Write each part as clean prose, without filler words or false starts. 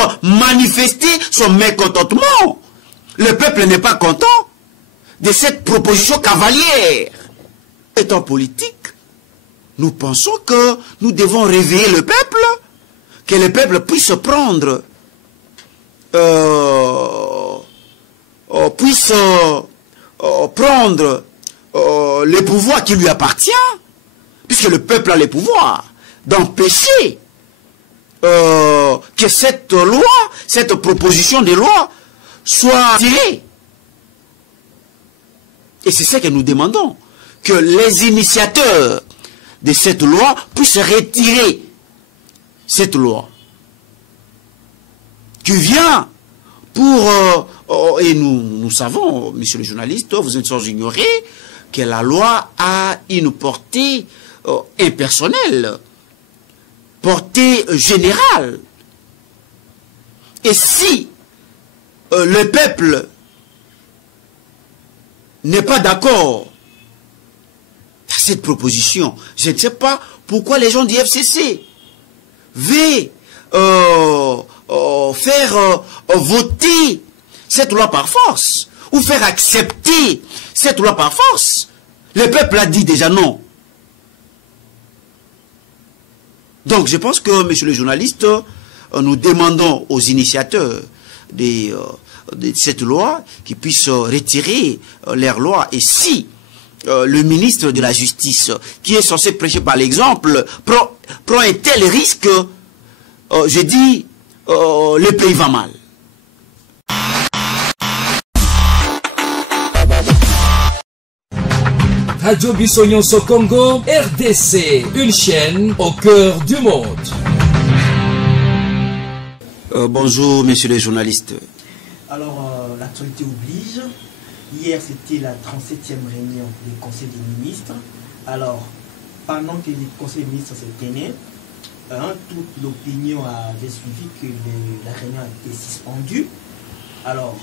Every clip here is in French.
pour manifester son mécontentement. Le peuple n'est pas content de cette proposition cavalière. Étant politique, nous pensons que nous devons réveiller le peuple, que le peuple puisse prendre le pouvoir qui lui appartient, puisque le peuple a le pouvoir d'empêcher que cette loi, cette proposition de loi soit tirée. Et c'est ça que nous demandons, que les initiateurs de cette loi puissent retirer cette loi qui vient pour... et nous savons, monsieur le journaliste, vous êtes sans ignorer que la loi a une portée impersonnelle, portée générale. Et si le peuple n'est pas d'accord à cette proposition, je ne sais pas pourquoi les gens du FCC veulent faire voter cette loi par force, ou faire accepter cette loi par force. Le peuple a dit déjà non. Donc je pense que, monsieur le journaliste, nous demandons aux initiateurs de cette loi qu'ils puissent retirer leur loi. Et si le ministre de la Justice, qui est censé prêcher par l'exemple, prend un tel risque, je dis, le pays va mal. Radio Bissonyonso Congo, RDC, une chaîne au cœur du monde. Bonjour, messieurs les journalistes. Alors, l'actualité oblige. Hier, c'était la 37e réunion du Conseil des ministres. Alors, pendant que le Conseil des ministres se tenait, toute l'opinion avait suivi que la réunion a été suspendue. Alors,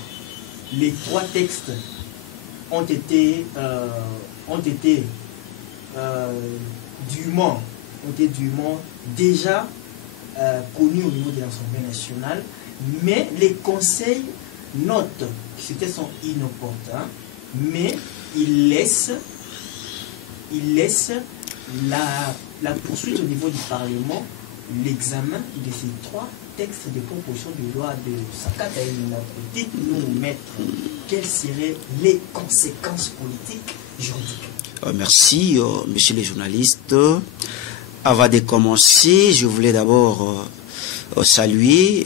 les 3 textes ont été dûment déjà connus au niveau de l'Assemblée nationale, mais les conseils notent que c'était sont inopportuns, mais ils laissent la poursuite au niveau du Parlement, l'examen de ces 3 textes de proposition de loi de Sakata et Nina. Dites-nous, maître, quelles seraient les conséquences politiques juridiques? Merci, messieurs les journalistes. Avant de commencer, je voulais d'abord saluer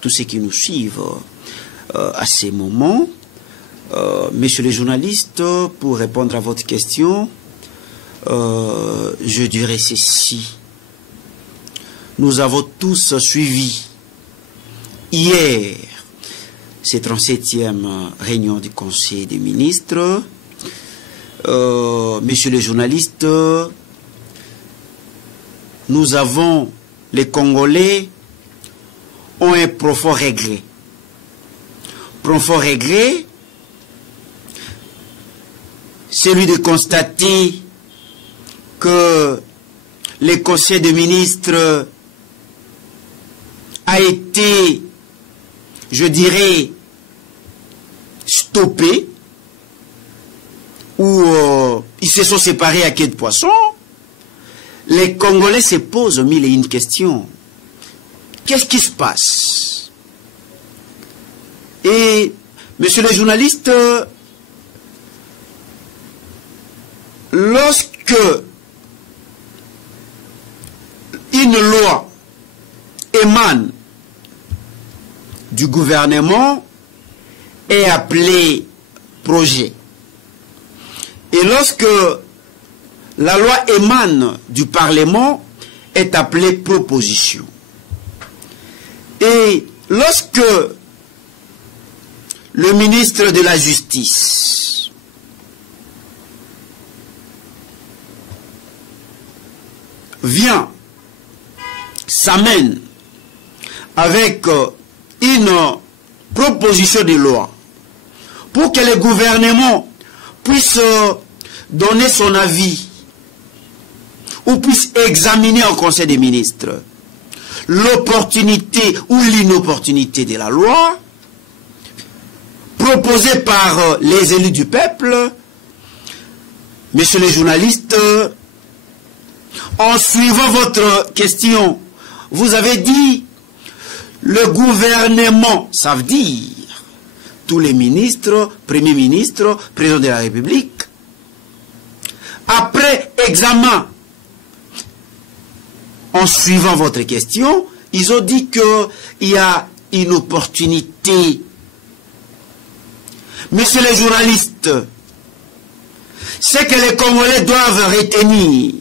tous ceux qui nous suivent à ces moments. Messieurs les journalistes, pour répondre à votre question, je dirais ceci. Nous avons tous suivi hier cette 37e réunion du Conseil des ministres. Messieurs les journalistes, nous avons, les Congolais ont un profond regret. Profond regret, celui de constater que le Conseil des ministres a été, je dirais, stoppé, ou ils se sont séparés à quai de poisson. Les Congolais se posent mille et une questions. Qu'est-ce qui se passe? Et, messieurs les journalistes, lorsque une loi émane du gouvernement est appelée projet. Et lorsque la loi émane du Parlement est appelée proposition. Et lorsque le ministre de la Justice vient, s'amène avec une proposition de loi pour que le gouvernement puisse donner son avis ou puisse examiner en Conseil des ministres, l'opportunité ou l'inopportunité de la loi proposée par les élus du peuple, messieurs les journalistes, en suivant votre question, vous avez dit le gouvernement, ça veut dire tous les ministres, premiers ministres, président de la République, après examen, en suivant votre question, ils ont dit qu'il y a une opportunité. Messieurs les journalistes, ce que les Congolais doivent retenir,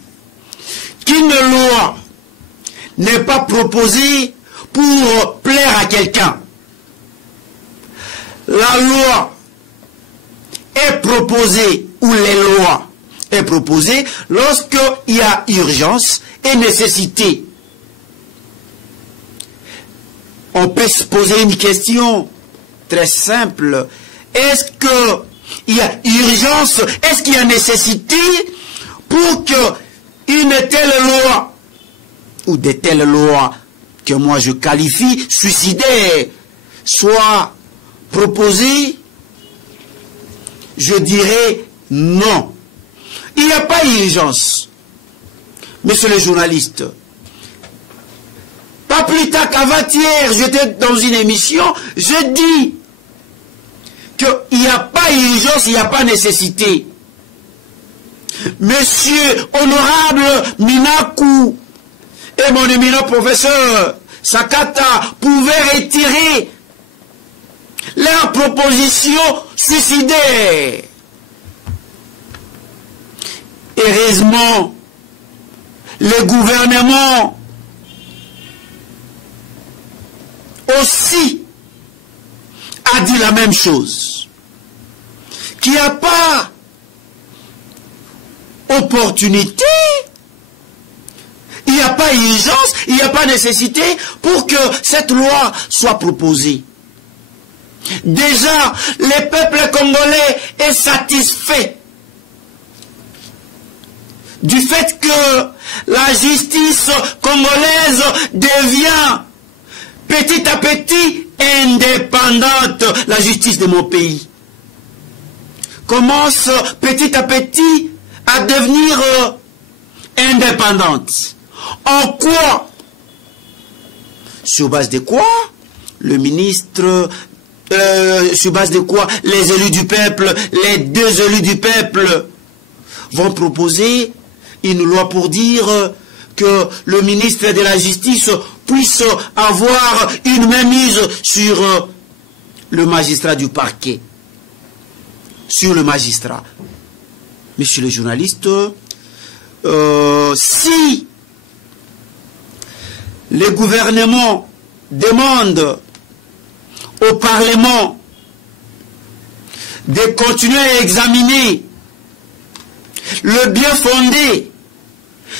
qu'une loi n'est pas proposée pour plaire à quelqu'un. La loi est proposée, ou les lois est proposée, lorsqu'il y a urgence et nécessité. On peut se poser une question très simple. Est-ce qu'il y a urgence, est-ce qu'il y a nécessité pour qu'une telle loi, ou de telles lois que moi je qualifie suicidaires, soit proposée? Je dirais non. Il n'y a pas d'urgence. Messieurs les journalistes, pas plus tard qu'avant-hier, j'étais dans une émission, je dis qu'il n'y a pas urgence, il n'y a pas nécessité. Monsieur honorable Minakou et mon éminent professeur Sakata pouvaient retirer leur proposition suicidaire. Heureusement, le gouvernement aussi a dit la même chose, qu'il n'y a pas opportunité, il n'y a pas urgence, il n'y a pas nécessité pour que cette loi soit proposée. Déjà, le peuple congolais est satisfait du fait que la justice congolaise devient petit à petit indépendante. La justice de mon pays commence petit à petit à devenir indépendante. En quoi? Sur base de quoi? Le ministre, sur base de quoi les élus du peuple, les deux élus du peuple vont proposer une loi pour dire que le ministre de la Justice puisse avoir une mainmise sur le magistrat du parquet, sur le magistrat. Messieurs les journalistes, si le gouvernement demande au Parlement de continuer à examiner le bien fondé,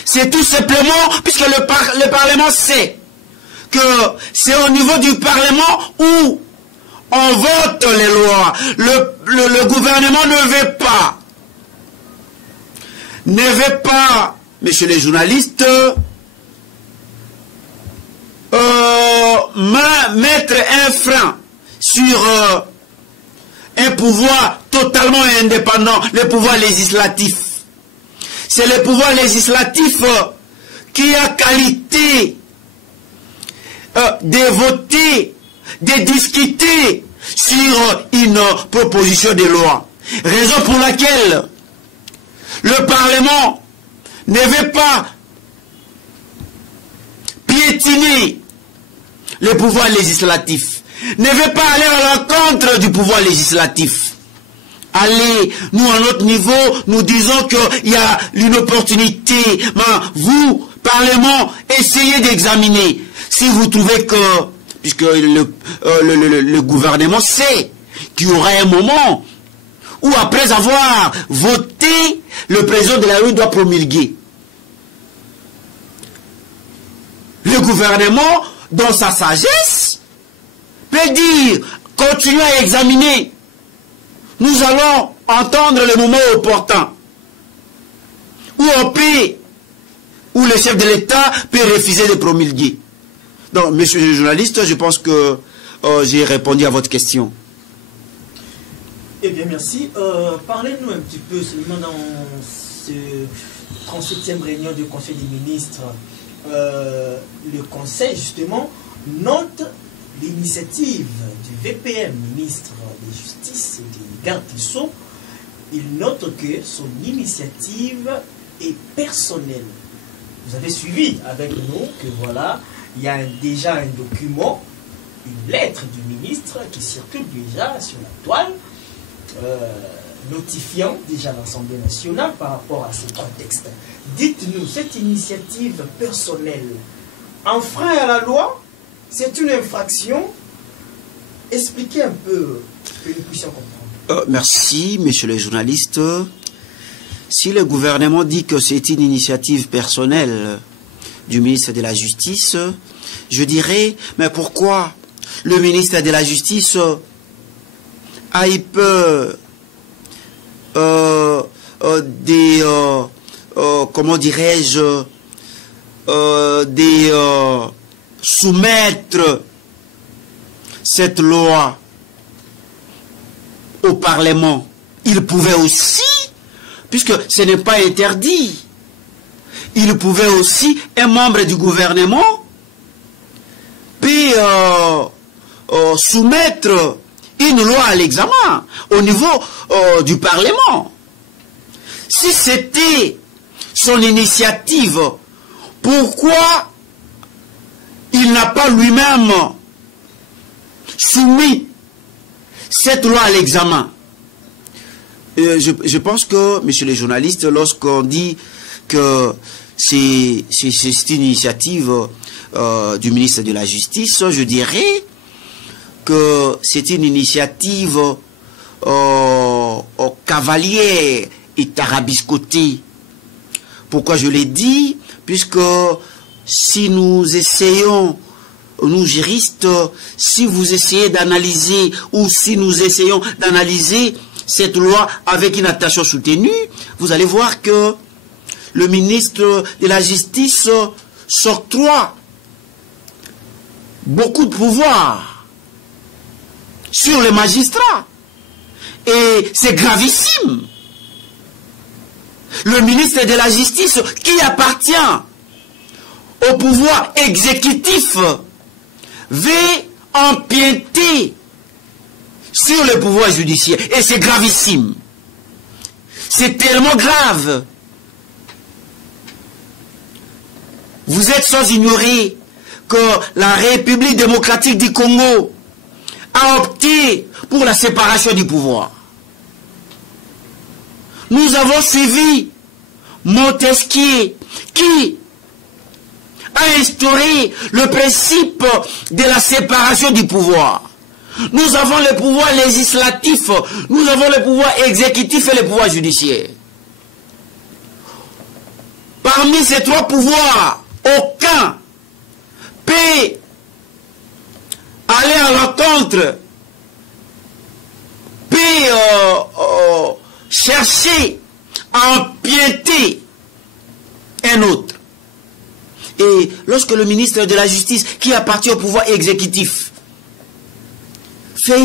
c'est tout simplement, puisque le Parlement sait que c'est au niveau du Parlement où on vote les lois. Le gouvernement ne veut pas, messieurs les journalistes, mettre un frein sur un pouvoir totalement indépendant, le pouvoir législatif. C'est le pouvoir législatif qui a qualité de voter, de discuter sur une proposition de loi. Raison pour laquelle le Parlement ne veut pas piétiner le pouvoir législatif, ne veut pas aller à l'encontre du pouvoir législatif. Allez, nous à notre niveau, nous disons qu'il y a une opportunité. Mais vous, Parlement, essayez d'examiner. Si vous trouvez que, puisque le gouvernement sait qu'il y aura un moment où après avoir voté, le président de la République doit promulguer. Le gouvernement, dans sa sagesse, peut dire, continuez à examiner. Nous allons entendre le moment opportun où on peut, où le chef de l'État peut refuser de promulguer. Donc, monsieur le journaliste, je pense que j'ai répondu à votre question. Eh bien, merci. Parlez-nous un petit peu, seulement dans ce 37e réunion du Conseil des ministres, le Conseil, justement, note l'initiative du VPM, ministre de Justice et des Gardes des Sceaux. Il note que son initiative est personnelle. Vous avez suivi avec nous que voilà, il y a déjà un document, une lettre du ministre qui circule déjà sur la toile, notifiant déjà l'Assemblée nationale par rapport à ce contexte. Dites-nous, cette initiative personnelle, enfreint à la loi, c'est une infraction? Expliquez un peu que nous puissions comprendre. Merci, monsieur le journaliste. Si le gouvernement dit que c'est une initiative personnelle du ministre de la Justice, je dirais, mais pourquoi le ministre de la Justice a eu peur comment dirais-je, soumettre cette loi au Parlement? Il pouvait aussi, puisque ce n'est pas interdit, il pouvait aussi, un membre du gouvernement peut soumettre une loi à l'examen au niveau du Parlement. Si c'était son initiative, pourquoi il n'a pas lui-même soumis cette loi à l'examen? Je pense que, monsieur le journaliste, lorsqu'on dit que c'est une initiative du ministre de la Justice, je dirais que c'est une initiative cavalière et tarabiscotée. Pourquoi je l'ai dit? Puisque si nous essayons, nous juristes, si vous essayez d'analyser, ou si nous essayons d'analyser cette loi avec une attention soutenue, vous allez voir que le ministre de la Justice s'octroie beaucoup de pouvoir sur les magistrats. Et c'est gravissime. Le ministre de la Justice, qui appartient au pouvoir exécutif, veut empiéter sur le pouvoir judiciaire. Et c'est gravissime. C'est tellement grave. Vous êtes sans ignorer que la République démocratique du Congo a opté pour la séparation du pouvoir. Nous avons suivi Montesquieu qui a instauré le principe de la séparation du pouvoir. Nous avons le pouvoir législatif, nous avons le pouvoir exécutif et le pouvoir judiciaire. Parmi ces trois pouvoirs, aucun peut aller à l'encontre, peut chercher à empiéter un autre. Et lorsque le ministre de la Justice, qui appartient au pouvoir exécutif, fait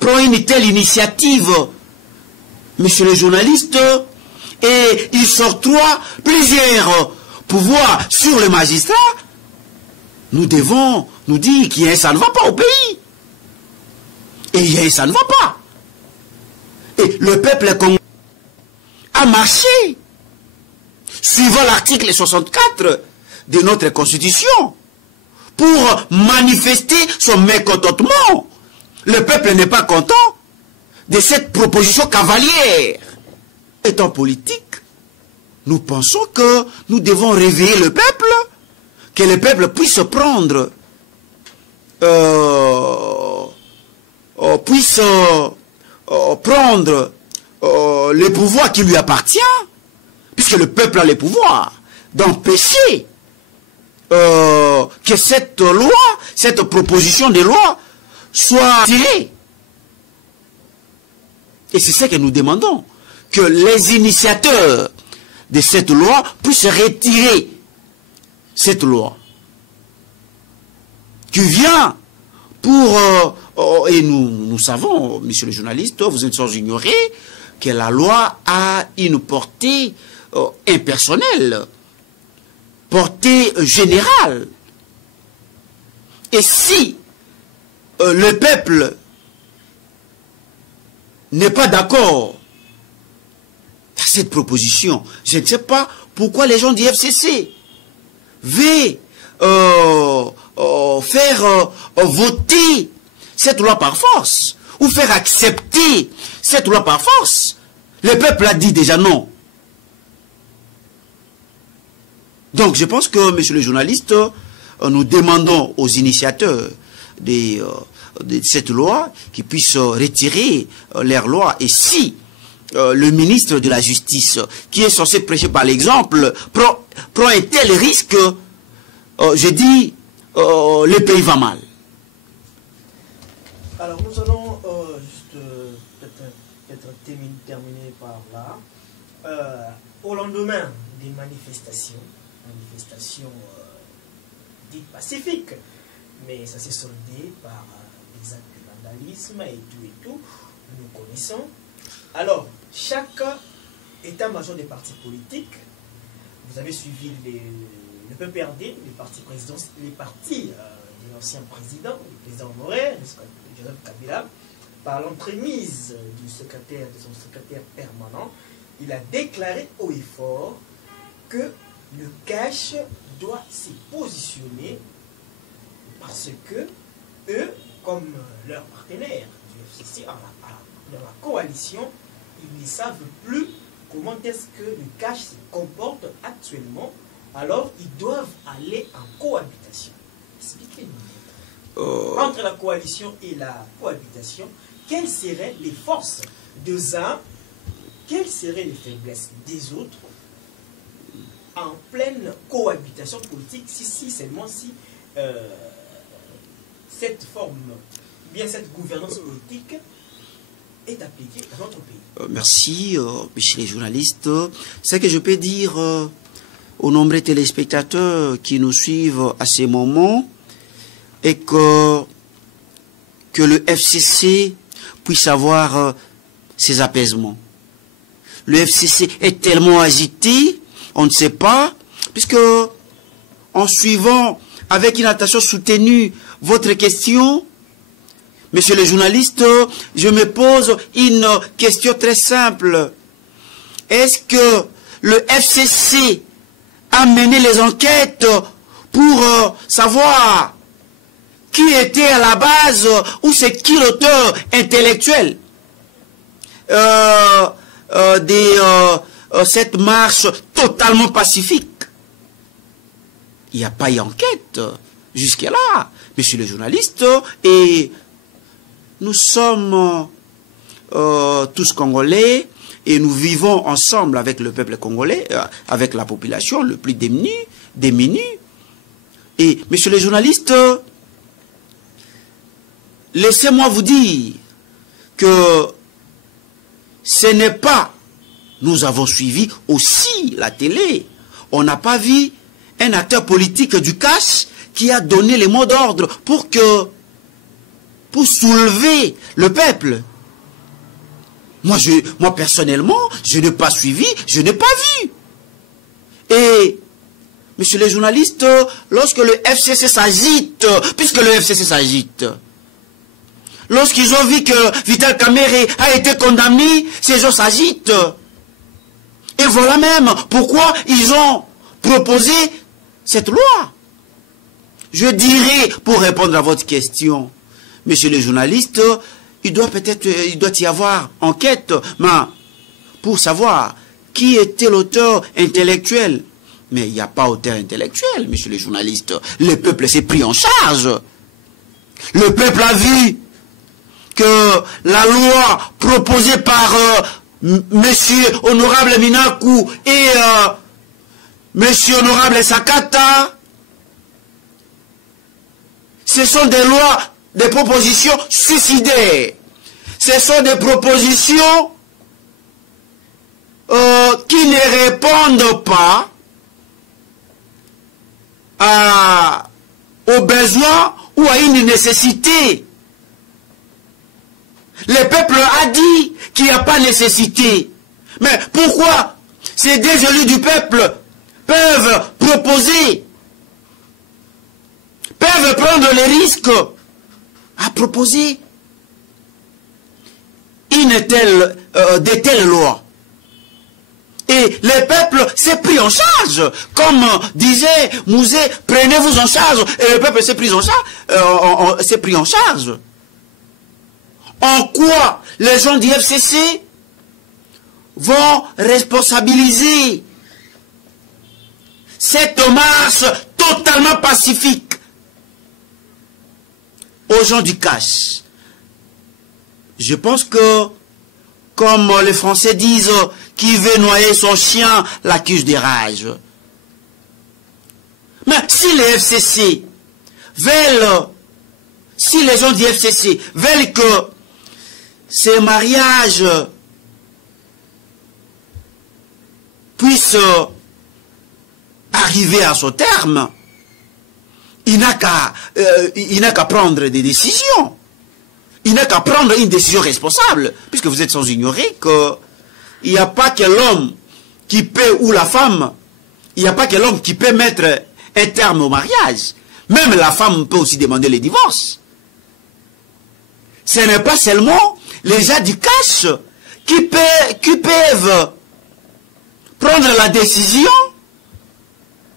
prend une telle initiative, monsieur le journaliste, et il s'octroie plusieurs pouvoirs sur le magistrat, nous devons nous dire qu'il y a un ça ne va pas au pays. Et il y a un ça ne va pas. Et le peuple congolais a marché suivant l'article 64 de notre Constitution pour manifester son mécontentement. Le peuple n'est pas content de cette proposition cavalière. Étant politique, nous pensons que nous devons réveiller le peuple, que le peuple puisse prendre, le pouvoir qui lui appartient, puisque le peuple a le pouvoir d'empêcher que cette loi, cette proposition de loi soit tirée. Et c'est ça que nous demandons, que les initiateurs de cette loi puissent retirer cette loi. qui vient pour... et nous savons, monsieur le journaliste, vous êtes sans ignorer que la loi a une portée impersonnelle, portée générale. Et si le peuple n'est pas d'accord à cette proposition, je ne sais pas pourquoi les gens du FCC veulent faire voter cette loi par force, ou faire accepter cette loi par force. Le peuple a dit déjà non. Donc je pense que, monsieur le journaliste, nous demandons aux initiateurs de cette loi qu'ils puissent retirer leur loi. Et si le ministre de la Justice, qui est censé prêcher par l'exemple, prend un tel risque, je dis, le pays va mal. Alors nous allons juste peut-être terminer par là. Au lendemain des manifestations dites pacifiques, mais ça s'est soldé par des actes de vandalisme et tout, nous connaissons. Alors, chaque état-major des partis politiques, vous avez suivi le PPRD, les partis de l'ancien président, le président Morel, Joseph Kabila, par l'entremise de son secrétaire permanent, il a déclaré haut et fort que le cash doit s'y positionner parce que eux, comme leurs partenaires du FCC, dans la coalition, ils ne savent plus comment est-ce que le cash se comporte actuellement, alors ils doivent aller en cohabitation. Expliquez-nous. Entre la coalition et la cohabitation, quelles seraient les forces des uns, quelles seraient les faiblesses des autres en pleine cohabitation politique, si seulement si cette forme, bien cette gouvernance politique est appliquée dans notre pays. Merci, monsieur les journalistes. Ce que je peux dire aux nombreux téléspectateurs qui nous suivent à ces moments est que le FCC puisse avoir ses apaisements. Le FCC est tellement agité, on ne sait pas, puisque en suivant avec une attention soutenue votre question, monsieur le journaliste, je me pose une question très simple. Est-ce que le FCC a mené les enquêtes pour savoir qui était à la base ou c'est qui l'auteur intellectuel de cette marche totalement pacifique? Il n'y a pas eu enquête jusque-là, monsieur le journaliste, et nous sommes tous Congolais et nous vivons ensemble avec le peuple congolais, avec la population le plus démunie. Et monsieur le journaliste, laissez-moi vous dire que ce n'est pas, nous avons suivi aussi la télé, on n'a pas vu un acteur politique du cash qui a donné les mots d'ordre pour soulever le peuple. Moi personnellement, je n'ai pas suivi, je n'ai pas vu. Et, monsieur les journalistes, lorsque le FCC s'agite, puisque le FCC s'agite, lorsqu'ils ont vu que Vital Kamerhe a été condamné, ces gens s'agitent. Et voilà même pourquoi ils ont proposé cette loi. Je dirais, pour répondre à votre question, monsieur le journaliste, il doit y avoir enquête, mais pour savoir qui était l'auteur intellectuel. Mais il n'y a pas auteur intellectuel, monsieur le journaliste. Le peuple s'est pris en charge. Le peuple a vu que la loi proposée par monsieur honorable Minakou et monsieur honorable Sakata, ce sont des lois, des propositions suicidaires. Ce sont des propositions qui ne répondent pas aux besoins ou à une nécessité. Le peuple a dit qu'il n'y a pas nécessité. Mais pourquoi ces deux élus du peuple peuvent proposer, peuvent prendre les risques à proposer de telles lois? Et le peuple s'est pris en charge. Comme disait Mouzé, prenez-vous en charge. Et le peuple s'est pris en charge. En quoi les gens du FCC vont responsabiliser cette marche totalement pacifique aux gens du cash? Je pense que, comme les Français disent, qui veut noyer son chien l'accuse des rages. Mais si les FCC veulent, si les gens du FCC veulent que ces mariages puissent arriver à son terme, il n'a qu'à prendre des décisions. Il n'a qu'à prendre une décision responsable, puisque vous êtes sans ignorer qu'il n'y a pas que l'homme qui peut, ou la femme, il n'y a pas que l'homme qui peut mettre un terme au mariage. Même la femme peut aussi demander le divorce. Ce n'est pas seulement les gens du cash qui peuvent prendre la décision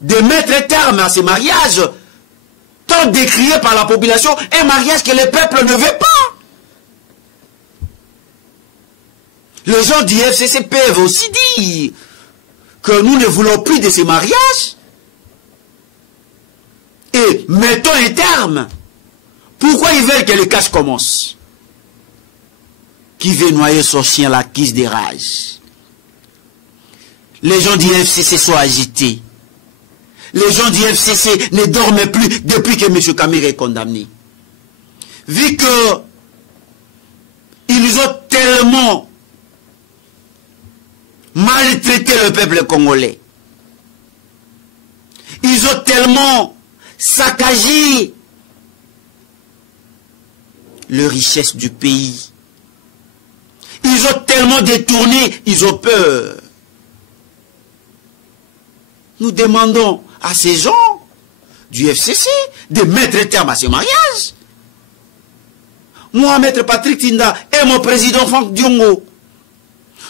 de mettre un terme à ces mariages, tant décriés par la population, un mariage que le peuple ne veut pas. Les gens du FCC peuvent aussi dire que nous ne voulons plus de ces mariages et mettons un terme. Pourquoi ils veulent que le cash commence? Qui veut noyer son chien la quisse des rages? Les gens du FCC sont agités. Les gens du FCC ne dorment plus depuis que M. Kamere est condamné. Vu que ils ont tellement maltraité le peuple congolais. Ils ont tellement saccagé les richesses du pays. Ils ont tellement détourné, ils ont peur. Nous demandons à ces gens du FCC de mettre terme à ce mariage. Moi, Maître Patrick Tinda et mon président Franck Diongo,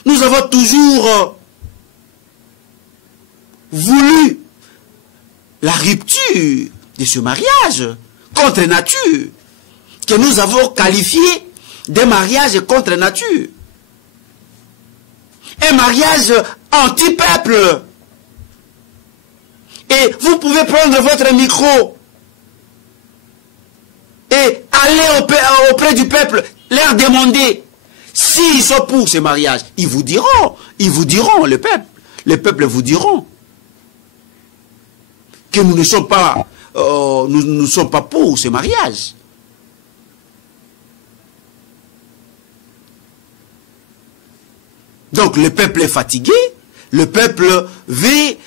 nous avons toujours voulu la rupture de ce mariage contre nature, que nous avons qualifié de mariage contre nature. Un mariage anti-peuple. Et vous pouvez prendre votre micro et aller auprès du peuple, leur demander s'ils sont pour ce mariage. Ils vous diront, le peuple vous diront que nous ne sommes pas, nous ne sommes pas pour ce mariage. Donc le peuple est fatigué, le peuple veut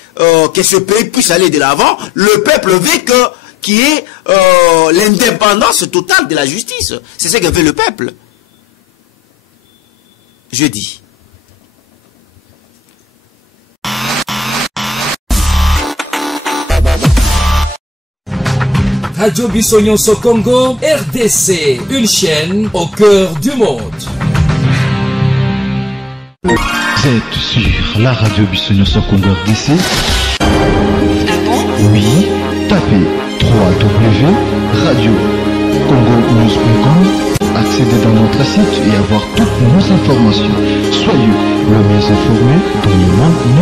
que ce pays puisse aller de l'avant, le peuple veut qu'il y ait l'indépendance totale de la justice. C'est ce que veut le peuple. Je dis. Radio Bissonyonso Congo, RDC, une chaîne au cœur du monde. Vous êtes sur la radio Bissonyonso Congo RDC. Oui, tapez www.radiocongonews.com, accédez dans notre site et avoir toutes nos informations. Soyez le mieux informés dans le monde.